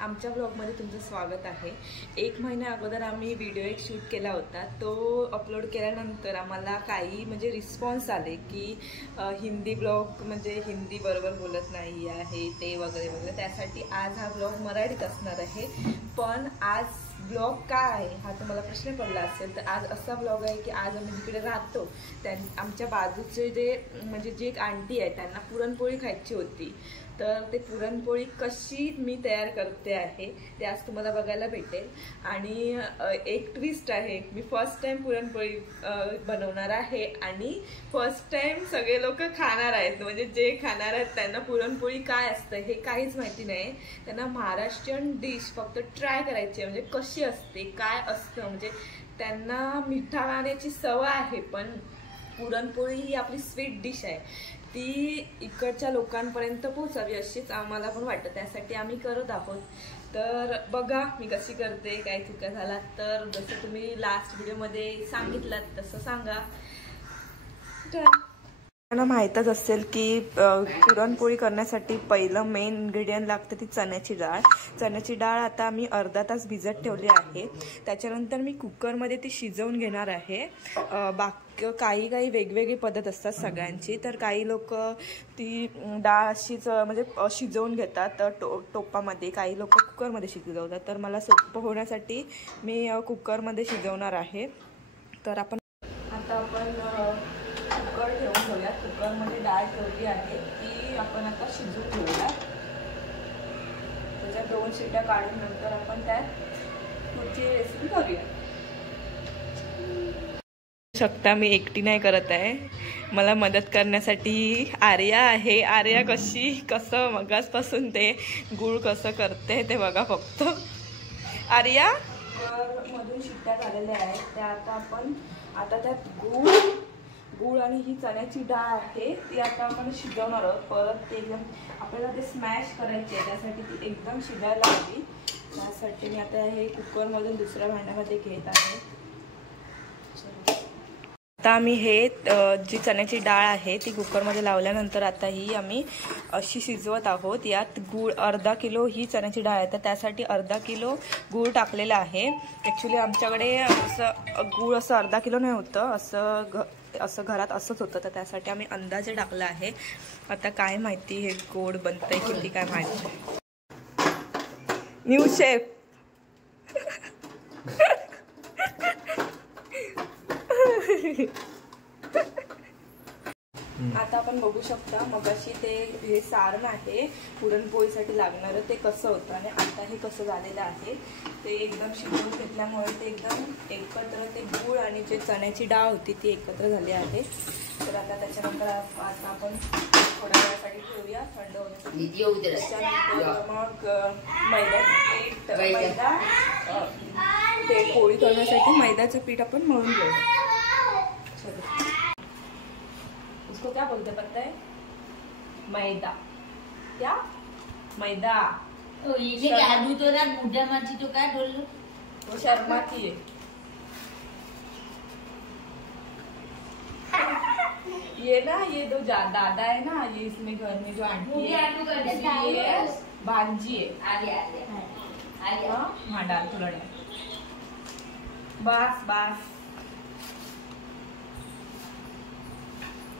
आमच्या ब्लॉगमध्ये तुमचं स्वागत आहे। 1 महिन्या अगोदर आम्ही व्हिडिओ एक शूट केला होता, तो अपलोड केल्यानंतर आम्हाला काही म्हणजे रिस्पॉन्स आले की हिंदी ब्लॉग म्हणजे हिंदी बरोबर बोलत नाही आहे ते वगैरे वगैरे। त्यासाठी आज हा ब्लॉग मराठीत असणार आहे। पण आज ब्लॉग का आहे हा तुम्हाला प्रश्न पडला असेल, तर आज असा ब्लॉग आहे की आज आम्ही जिकडे राहतो आमच्या बाजूचे जे म्हणजे जी एक आंटी आहे त्यांना पुरणपोळी खायची होती, तर ते पुरणपोळी कशी मी तयार करते आहे ते आज तुम्हाला बघायला भेटेल। आणि एक ट्विस्ट आहे, मी फर्स्ट टाइम पुरणपोळी बनवणार आहे आणि फर्स्ट टाइम सगळे लोक खाणार आहेत। म्हणजे जे खाणार आहेत त्यांना पुरणपोळी काय असतं हे काहीच माहिती नाही, त्यांना महाराष्ट्रीयन डिश फक्त ट्राय करायची आहे, म्हणजे कशी असते काय असतं। म्हणजे त्यांना मिठा खाण्याची सवय आहे, पण पुरणपोळी ही आपली स्वीट डिश आहे, ती इकडच्या लोकांपर्यंत पोहोचावी अशीच आम्हाला पण वाटतं, त्यासाठी आम्ही करत आहोत। तर बघा मी कशी करते, काय चुका झाला तर जसं तुम्ही लास्ट व्हिडिओमध्ये सांगितलं तसं सांगा। मला माहीतच असेल की पुरणपोळी करण्यासाठी पहिलं मेन इन्ग्रेडियंट लागते ती चण्याची डाळ। चण्याची डाळ आता आम्ही अर्धा तास भिजत ठेवली आहे, त्याच्यानंतर मी कुकरमध्ये ती शिजवून घेणार आहे। बाकी काही वेगवेगळी पद्धत असतात सगळ्यांची, तर काही लोक ती डाळ अशीच म्हणजे शिजवून घेतात टोपामध्ये, काही लोक कुकरमध्ये शिजवतात, तर मला सोपं होण्यासाठी मी कुकरमध्ये शिजवणार आहे। तर आता आपण कुकर ठेवून घेऊया, कुकरमध्ये डाळ ठेवली आहे ती आपण आता शिजवून घेऊया। त्याच्यात 2 शिट्ट्या काढून नंतर आपण त्यात पुढची रेसिपी करूया। शकता मी एकटी नाही करत आहे, मला मदत करण्यासाठी आर्या आहे। आर्या कसं मगासपासून ते गूळ कसं करते ते बघा फक्त। आर्या मधून शिट्ट्या झालेल्या आहेत, त्या आता त्यात गूळ आणि ही चण्याची डाळ आहे ती आता आपण शिजवणार आहोत। परत ते एकदम आपल्याला ते स्मॅश करायची आहे, त्यासाठी ती एकदम शिजायला हवी, त्यासाठी मी आता हे कुकरमधून दुसऱ्या भांड्यामध्ये घेत आहे। आता आम्ही हे जी चण्याची डाळ आहे ती कुकरमध्ये लावल्यानंतर आता ही आम्ही अशी शिजवत आहोत। यात गूळ अर्धा किलो ही चण्याची डाळ आहे, तर त्यासाठी अर्धा किलो गूळ टाकलेला आहे। ॲक्च्युली आमच्याकडे असं गूळ असं अर्धा किलो नाही होतं, असं घरात असंच होतं, तर त्यासाठी आम्ही अंदाजे टाकला आहे। आता काय माहिती हे गोड बनतंय किती काय माहिती। न्यू शेफ आता आपण बघू शकता मगाशी ते हे सारण आहे पुरणपोळीसाठी लागणारं ते कसं होतं आणि आता हे कसं झालेलं आहे। ते एकदम शिजवून घेतल्यामुळे ते एकदम एकत्र ते गूळ आणि जे चण्याची डाळ होती ती एकत्र झाली आहे। तर आता त्याच्यानंतर आता आपण थोड्या वेळासाठी ठेवूया थंड होण्यासाठी। त्याच्यानंतर मग मैदा ते पोळी करण्यासाठी मैद्याचं पीठ आपण मळून घेऊया। उसको क्या बोलते पता है? मैदा। क्या? मैदा। ओ ये क्या आलू तो ना बुड्ढा माची तो क्या बोल लो? वो शर्माती है। ये ना ये दो दादा है ना, ये इसमें घर में जो आंटी है ये भांजी है। आगे हाँ डाल थोड़ा डाल, बस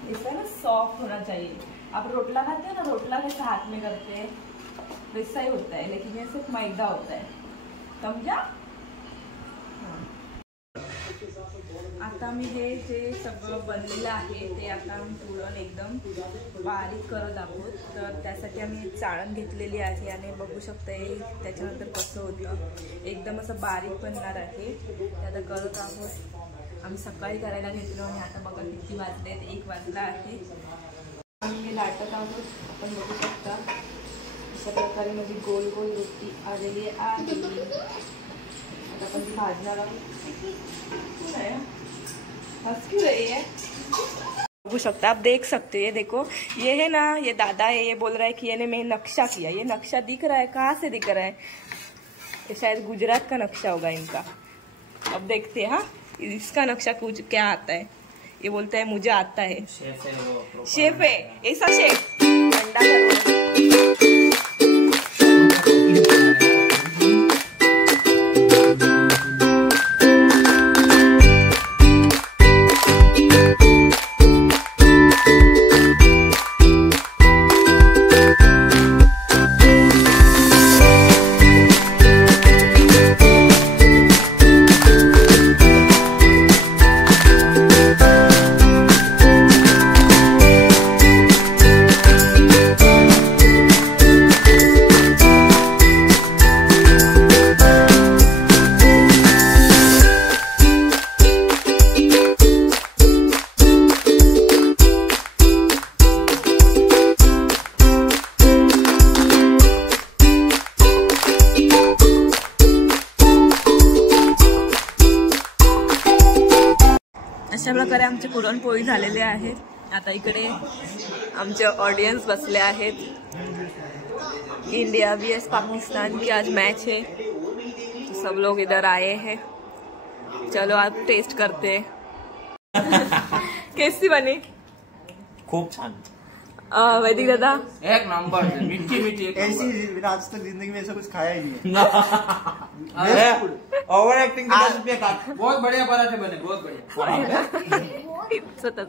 इसका ना सॉफ्ट होना चाहिए। आप रोटला खाते हैं ना, रोटला कैसे हाथ में करते हैं वैसा ही होता है, लेकिन ये सिर्फ मैदा होता है, समझा? आता मी हे जे सगळं बनलेलं आहे ते आता आम्ही पुरण एकदम बारीक करत आहोत। तर त्यासाठी आम्ही चाळण घेतलेली आहे आणि बघू शकता त्याच्यानंतर कसं होतं, एकदम असं बारीक बनणार आहे। ते आता करत आहोत, आम्ही सकाळी करायला घेतलो आणि आता बघा किती वाजले, 1 वाजला आहे। आम्ही लाटत आहोत, आपण बघू शकता अशा प्रकारे माझी गोल गोल रोटी आलेली आहे। आता आपण ती भाजणार आहोत। क्यों रही है बघू शकता, आप देख सकते हो, ये देखो ये है ना, ये दादा है, ये बोल रहा है कि ये मैं नक्शा किया। ये नक्शा दिख रहा है, कहाँ से दिख रहा है? ये शायद गुजरात का नक्शा होगा इनका। अब देखते हैं हाँ इसका नक्शा कुछ क्या आता है। ये बोलता है मुझे आता है, शेफ है ऐसा शेफ ठंडा करो। अशा प्रकारे आमचे पुरणपोळी झालेले आहेत. आता इकडे आमचे ऑडियन्स बसले आहेत. इंडिया vs पाकिस्तान की आज मैच है, तो सब लोग इधर आए हैं. चलो आप टेस्ट करते हैं. कैसी बनी? खूप छान. वैदिक दादा एक नंबर से मीठी मीठी. ऐसी आज तक जिंदगी में ऐसा कुछ खाया ही नहीं. ओवर एक्टिंग बहुत बढ़िया पराठे बने, बहुत बढ़िया. सतत